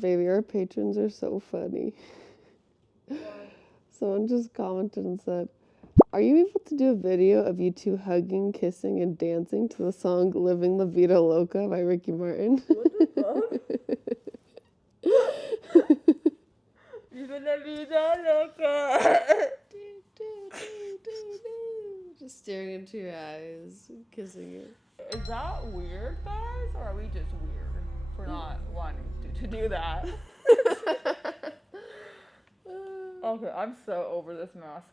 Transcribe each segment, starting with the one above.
Baby, our patrons are so funny. Someone just commented and said, "Are you able to do a video of you two hugging, kissing, and dancing to the song Living La Vida Loca by Ricky Martin?" What the fuck? Living La Vida Loca. Just staring into your eyes, kissing you. Is that weird, guys? Or are we just weird for not wanting to do that? Okay, I'm so over this mask.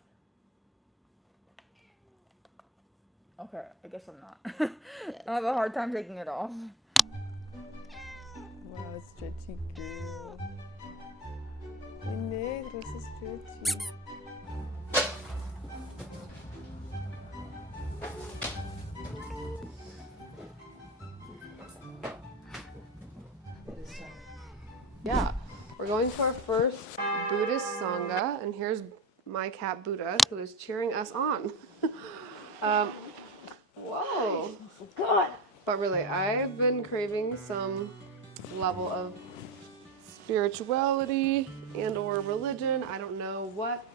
Okay, I guess I'm not. Yes. I have a hard time taking it off. Wow, stretchy girl. Mi negro, so stretchy. Yeah, we're going to our first Buddhist Sangha, and here's my cat Buddha, who is cheering us on. Whoa. God. But really, I've been craving some level of spirituality and or religion, I don't know what,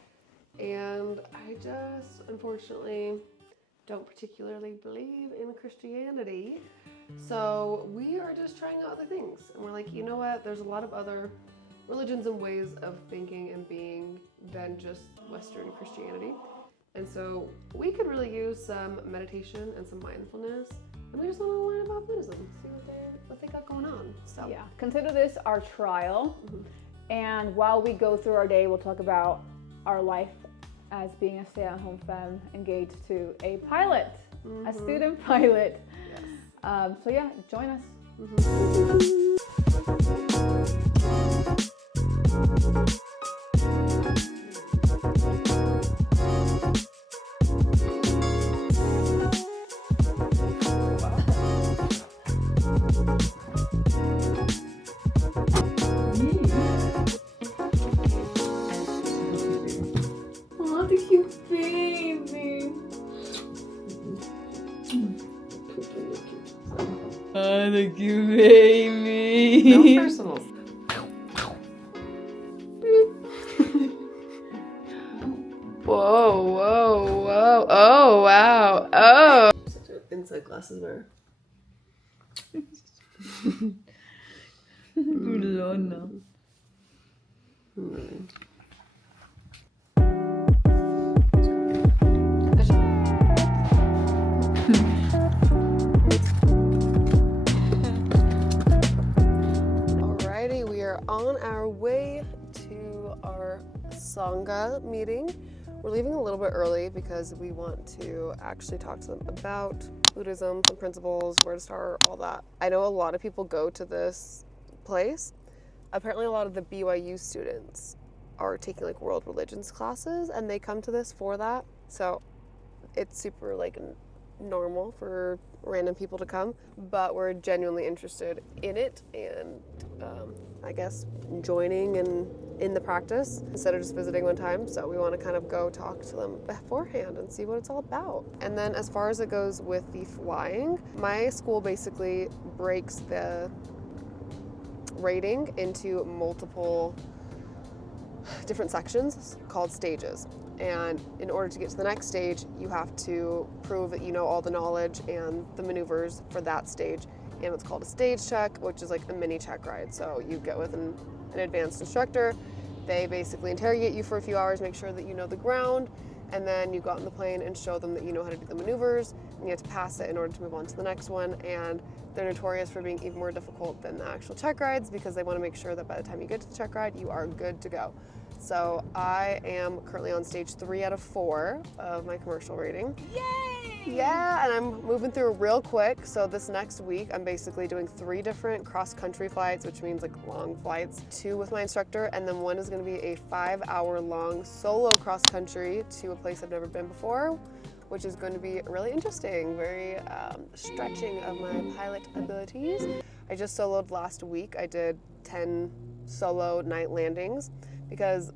and I just, unfortunately, don't particularly believe in Christianity. So we are just trying out other things. And we're like, you know what? There's a lot of other religions and ways of thinking and being than just Western Christianity. And so we could really use some meditation and some mindfulness. And we just want to learn about Buddhism, see what they got going on. So yeah, consider this our trial. Mhm. And while we go through our day, we'll talk about our life as being a stay-at-home femme engaged to a pilot, a student pilot. Yes. So yeah, join us. Oh, the cute baby. Oh, the cute baby. No personals. Whoa, whoa, whoa. Oh, wow. Oh. Such an inside glasses wearer. Burlona. Alrighty, we are on our way to our Sangha meeting. We're leaving a little bit early because we want to actually talk to them about Buddhism, some principles, where to start, all that. I know a lot of people go to this place. Apparently a lot of the BYU students are taking like world religions classes and they come to this for that. So it's super like normal for random people to come, but we're genuinely interested in it and I guess joining in the practice instead of just visiting one time. So we want to kind of go talk to them beforehand and see what it's all about. And then as far as it goes with the flying, my school basically breaks the rating into multiple different sections called stages. And in order to get to the next stage, you have to prove that you know all the knowledge and the maneuvers for that stage. And what's called a stage check, which is like a mini check ride. So you get with an advanced instructor. They basically interrogate you for a few hours, make sure that you know the ground, and then you go out on the plane and show them that you know how to do the maneuvers, and you have to pass it in order to move on to the next one. And they're notorious for being even more difficult than the actual check rides because they want to make sure that by the time you get to the check ride, you are good to go. So I am currently on stage 3 out of 4 of my commercial rating. Yay! Yeah, and I'm moving through real quick. So this next week, I'm basically doing 3 different cross-country flights, which means like long flights, 2 with my instructor, and then 1 is going to be a 5-hour-long solo cross-country to a place I've never been before, which is going to be really interesting, very stretching of my pilot abilities. I just soloed last week. I did 10 solo night landings because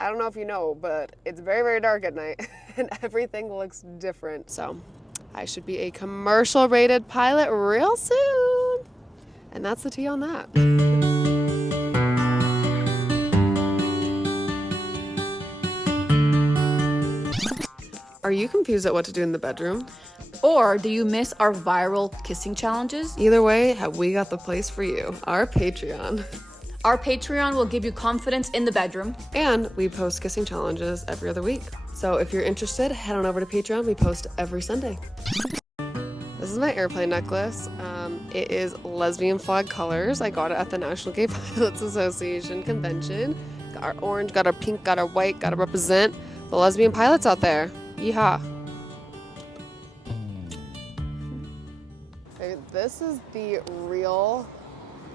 I don't know if you know, but it's very, very dark at night and everything looks different. So I should be a commercial rated pilot real soon. And that's the tea on that. Are you confused at what to do in the bedroom? Or do you miss our viral kissing challenges? Either way, have we got the place for you, our Patreon. Our Patreon will give you confidence in the bedroom. And we post kissing challenges every other week. So if you're interested, head on over to Patreon. We post every Sunday. This is my airplane necklace. It is lesbian flag colors. I got it at the National Gay Pilots Association convention. Got our orange, got our pink, got our white, got to represent the lesbian pilots out there. Yeehaw. Okay, this is the real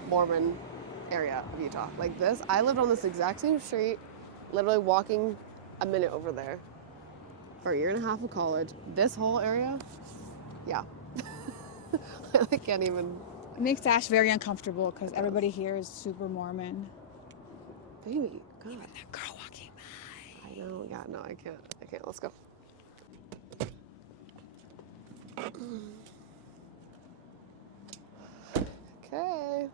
Mormon area of Utah. Like this, I lived on this exact same street, literally walking a minute over there for a year and a half of college. This whole area, yeah. I can't even. It makes Ash very uncomfortable because everybody here is super Mormon. Baby, God. Even that girl walking by. I know, yeah, no, I can't. Let's go. Okay.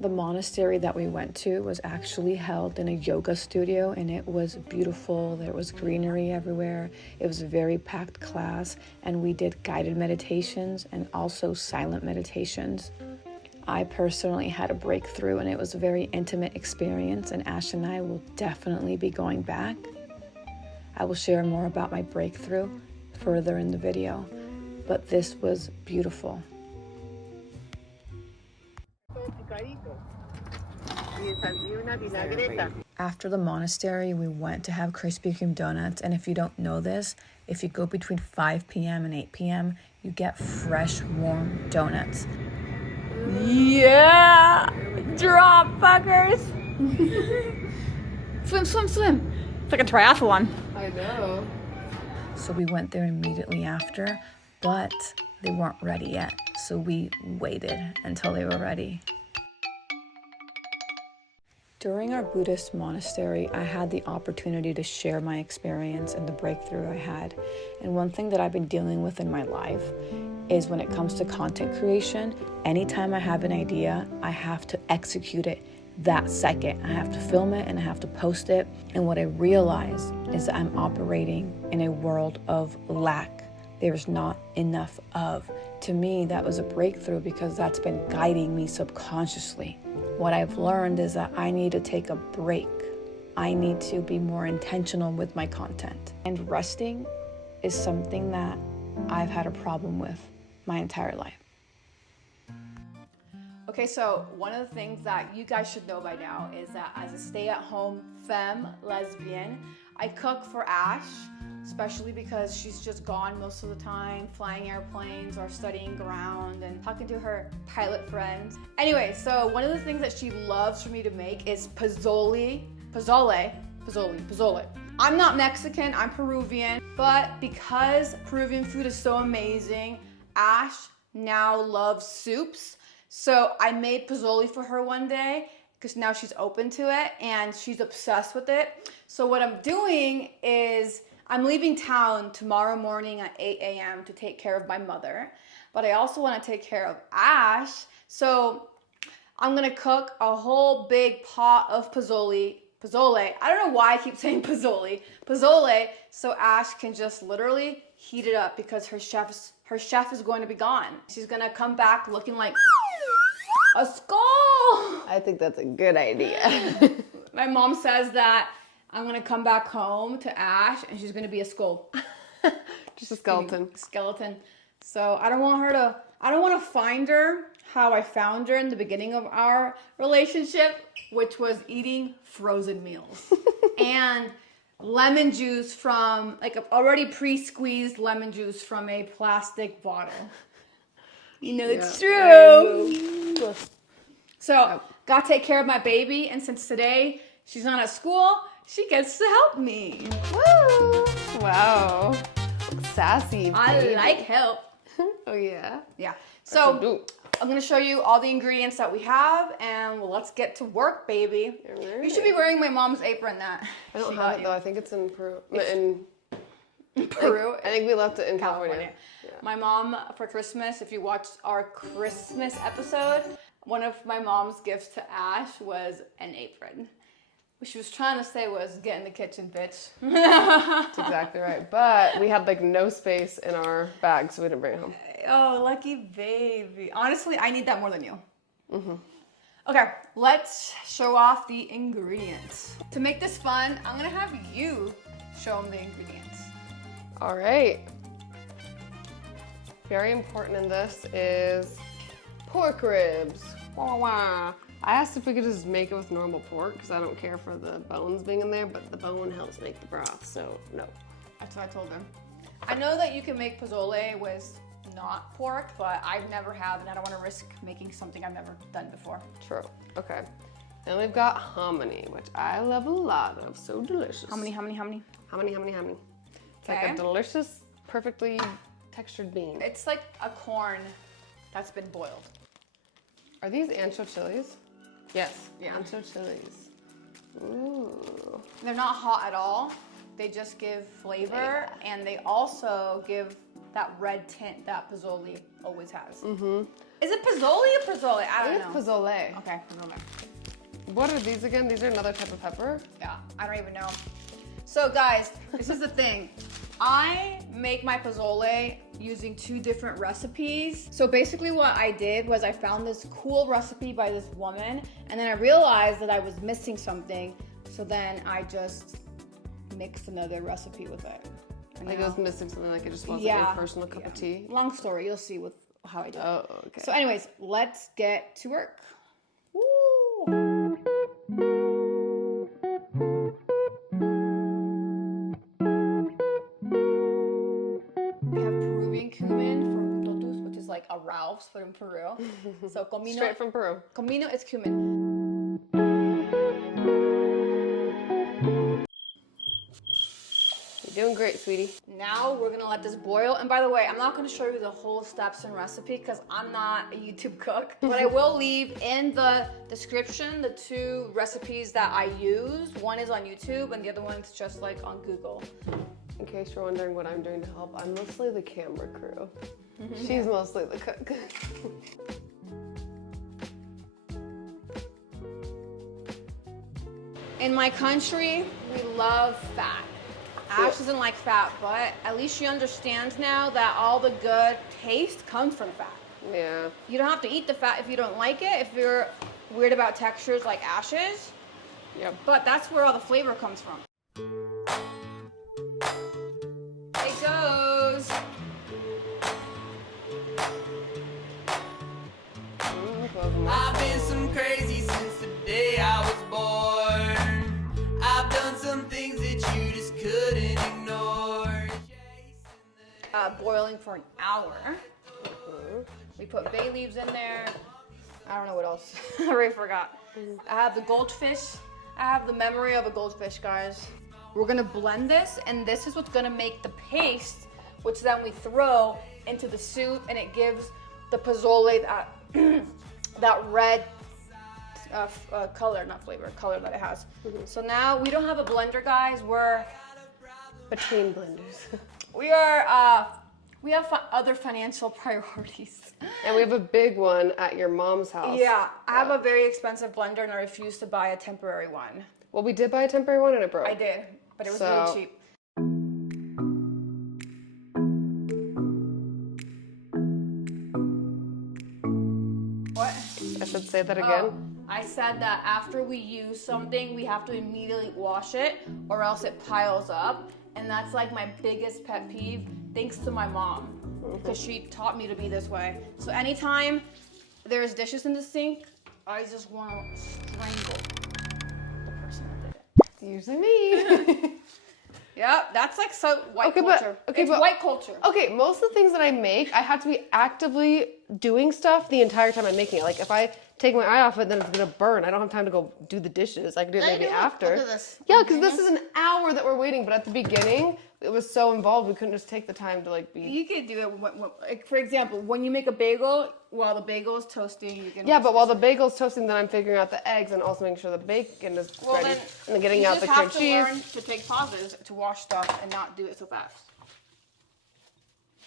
The monastery that we went to was actually held in a yoga studio, and it was beautiful. There was greenery everywhere. It was a very packed class, and we did guided meditations and also silent meditations. I personally had a breakthrough, and it was a very intimate experience, and Ash and I will definitely be going back. I will share more about my breakthrough further in the video, but this was beautiful. After the monastery, we went to have Krispy Kreme donuts, and if you don't know this, if you go between 5 p.m. and 8 p.m., you get fresh, warm donuts. Yeah! Drop, fuckers! Swim, swim, swim! It's like a triathlon. I know. So we went there immediately after, but they weren't ready yet, so we waited until they were ready. During our Buddhist monastery, I had the opportunity to share my experience and the breakthrough I had. And one thing that I've been dealing with in my life is when it comes to content creation, anytime I have an idea, I have to execute it that second. I have to film it and I have to post it. And what I realize is that I'm operating in a world of lack. There's not enough of. To me, that was a breakthrough because that's been guiding me subconsciously. What I've learned is that I need to take a break. I need to be more intentional with my content. And resting is something that I've had a problem with my entire life. Okay, so one of the things that you guys should know by now is that as a stay-at-home femme lesbian, I cook for Ash, especially because she's just gone most of the time, flying airplanes or studying ground and talking to her pilot friends. Anyway, so one of the things that she loves for me to make is pozole. I'm not Mexican, I'm Peruvian, but because Peruvian food is so amazing, Ash now loves soups. So I made pozole for her one day because now she's open to it and she's obsessed with it. So what I'm doing is I'm leaving town tomorrow morning at 8 a.m. to take care of my mother, but I also want to take care of Ash. So I'm going to cook a whole big pot of pozole. I don't know why I keep saying pozole, so Ash can just literally heat it up because her chef is going to be gone. She's going to come back looking like a skull. I think that's a good idea. My mom says that I'm gonna come back home to Ash and she's gonna be a skull. Just a skeleton. So I don't want to find her how I found her in the beginning of our relationship, which was eating frozen meals and lemon juice from, like, already pre-squeezed lemon juice from a plastic bottle. You know, it's true. So, gotta take care of my baby, and since today she's not at school, she gets to help me. Woo! Wow. Sassy, baby. I like help. Oh, yeah? Yeah. So, I'm gonna show you all the ingredients that we have, and let's get to work, baby. You should be wearing my mom's apron that I don't have it, though. I think it's in Peru. Peru? I think we left it in California. Yeah. My mom, for Christmas, if you watched our Christmas episode, one of my mom's gifts to Ash was an apron. What she was trying to say was, get in the kitchen, bitch. That's exactly right. But we had like no space in our bag, so we didn't bring it home. Oh, lucky baby. Honestly, I need that more than you. Okay, let's show off the ingredients. To make this fun, I'm gonna have you show them the ingredients. All right. Very important in this is pork ribs. Wah, wah. I asked if we could just make it with normal pork because I don't care for the bones being in there, but the bone helps make the broth, so no. That's what I told them. I know that you can make pozole with not pork, but I've never have, and I don't want to risk making something I've never done before. True. Okay. Then we've got hominy, which I love a lot of. So delicious. Hominy. It's like a delicious, perfectly textured bean. It's like a corn that's been boiled. Are these ancho chilies? Yes. Yeah. Ancho chilies. Ooh. They're not hot at all. They just give flavor, and they also give that red tint that pozole always has. Is it pozole or pozole? I don't know. It's pozole. Okay, pozole. What are these again? These are another type of pepper? Yeah, I don't even know. So guys, this is the thing. I make my pozole using 2 different recipes. So basically what I did was I found this cool recipe by this woman, and then I realized that I was missing something. So then I just mixed another recipe with it. Like it was missing something, like it just wasn't your personal cup of tea? Long story, you'll see with how I do it. Oh, okay. So anyways, let's get to work. Woo! We have Peruvian cumin from Totus, which is like a Ralph's but in Peru. So comino. Straight from Peru. Comino is cumin. You're doing great, sweetie. Now we're gonna let this boil. And by the way, I'm not gonna show you the whole steps and recipe because I'm not a YouTube cook. But I will leave in the description the 2 recipes that I use. One is on YouTube and the other one's just like on Google. In case you're wondering what I'm doing to help, I'm mostly the camera crew. She's mostly the cook. In my country, we love fat. Ash doesn't like fat, but at least she understands now that all the good taste comes from fat. Yeah. You don't have to eat the fat if you don't like it, if you're weird about textures like Ash's. Yep. But that's where all the flavor comes from. It goes. I've been some crazy since the day I was born. I've done some things that you just couldn't ignore. Boiling for an hour. We put bay leaves in there. I don't know what else. I already forgot. I have the goldfish. I have the memory of a goldfish, guys. We're gonna blend this, and this is what's gonna make the paste, which then we throw into the soup, and it gives the pozole that that red color, not flavor, color that it has. So now we don't have a blender, guys. We're Between blenders. we have other financial priorities. And we have a big one at your mom's house. Yeah, I have a very expensive blender, and I refuse to buy a temporary one. Well, we did buy a temporary one and it broke. I did, but it was So- really cheap. What? I should say that again. Oh, I said that after we use something, we have to immediately wash it, or else it piles up. And that's like my biggest pet peeve, thanks to my mom, because she taught me to be this way. So anytime there's dishes in the sink, I just want to strangle the person that did it. It's usually me. Yeah, that's like so white Okay, culture. It's white culture. Okay, most of the things that I make, I have to be actively doing stuff the entire time I'm making it. Like if I take my eye off it, then it's gonna burn. I don't have time to go do the dishes. I can do it maybe after. Look at this. Yeah, because this is an hour that we're waiting. But at the beginning, it was so involved, we couldn't just take the time to like be. You could do it. Like, for example, when you make a bagel, while the bagel is toasting, you can. Yeah, but while the bagel's toasting, then I'm figuring out the eggs and also making sure the bacon is ready, and then getting out the cream cheese. You just have to learn to take pauses to wash stuff and not do it so fast.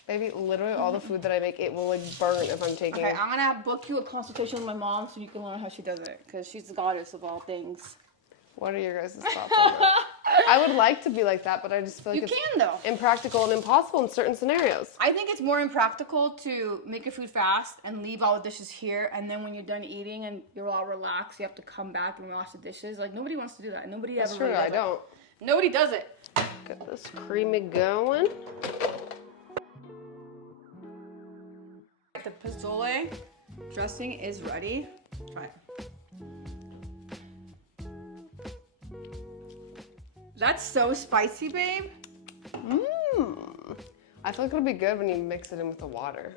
Baby, literally all the food that I make, it will like burn if I'm taking Okay, it. I'm gonna book you a consultation with my mom so you can learn how she does it, because she's the goddess of all things. What are your guys' thoughts on that? I would like to be like that, but I just feel like You it's can though. impractical and impossible in certain scenarios. I think it's more impractical to make your food fast and leave all the dishes here, and then when you're done eating and you're all relaxed, you have to come back and wash the dishes. Like, nobody wants to do that. Nobody That's ever true, really does I it. don't. Nobody does it. Get this creamy going. The pozole dressing is ready. Try it. That's so spicy, babe. Mmm. I feel like it'll be good when you mix it in with the water.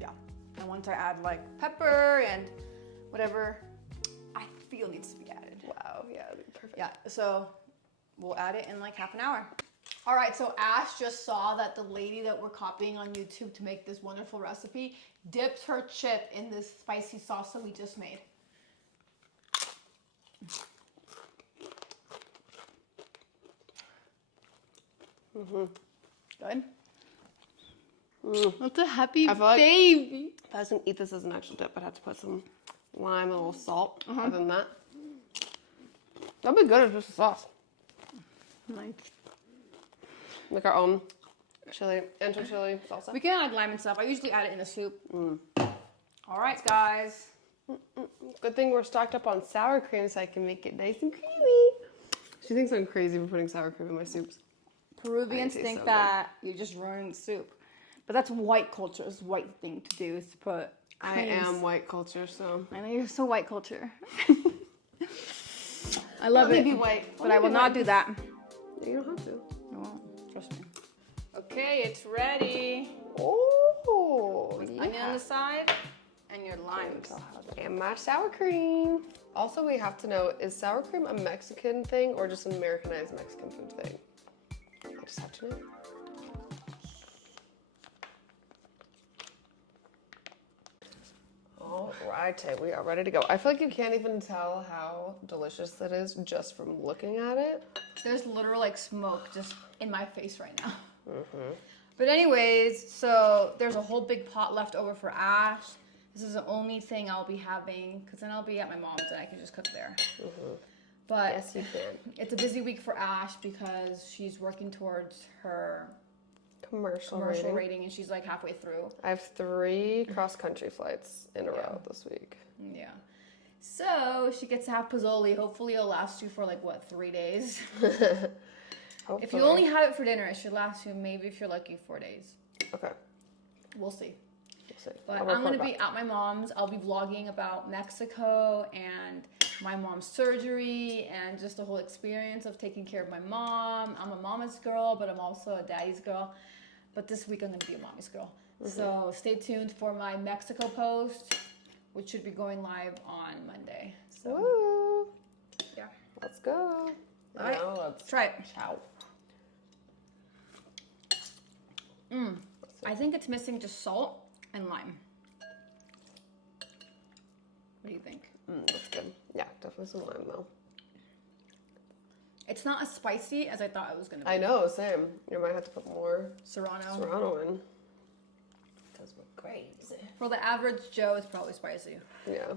Yeah. And once I add like pepper and whatever I feel needs to be added. Wow, yeah, that'd be perfect. Yeah, so we'll add it in like half an hour. All right, so Ash just saw that the lady that we're copying on YouTube to make this wonderful recipe dips her chip in this spicy sauce that we just made. Mm-hmm. Good? That's a happy I feel like- baby. If I was gonna eat this as an actual dip, I'd have to put some lime and a little salt. Other than that, that'd be good as just a sauce. Nice. Like our own chili, ancho chili salsa. We can add lime and stuff. I usually add it in a soup. All right, guys. Good thing we're stocked up on sour cream so I can make it nice and creamy. She thinks I'm crazy for putting sour cream in my soups. Peruvians It tastes think so that you're just ruining the soup. But that's white culture. It's a white thing to do is to put I creams. am white culture, so. I know you're so white culture. I love Let it. me be white. But I will not do that. You don't have to. I won't. Trust me. Okay, it's ready. Oh, Onion on the side and your limes. And my sour cream. Also, we have to know, is sour cream a Mexican thing or just an Americanized Mexican food thing? I just have to know. All right, we are ready to go. I feel like you can't even tell how delicious that is just from looking at it. There's literal like smoke just in my face right now. But anyways, so there's a whole big pot left over for Ash. This is the only thing I'll be having because then I'll be at my mom's and I can just cook there. But Yes, you can. it's a busy week for Ash because she's working towards her Commercial commercial rating. rating and she's like halfway through. I have 3 cross-country flights in a row this week. Yeah. So she gets to have pozole. Hopefully it'll last you for like what, 3 days? Hopefully. If you only have it for dinner, it should last you maybe if you're lucky 4 days. Okay, We'll see. we'll see. But I'll I'm going to report be at my mom's. I'll be vlogging about Mexico and my mom's surgery and just the whole experience of taking care of my mom. I'm a mama's girl, but I'm also a daddy's girl. But this week I'm going to be a mommy's girl. So stay tuned for my Mexico post, which should be going live on Monday. back. So Woo! yeah. Let's go. All right. Now let's Try it. chow. I think it's missing just salt and lime. What do you think? That's good. Yeah, definitely some lime though. It's not as spicy as I thought it was going to be. I know, same. You might have to put more Serrano. Serrano in. Because we're crazy. For the average Joe, it's probably spicy. Yeah.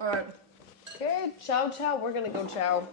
All right. Okay, chow chow. We're gonna go chow.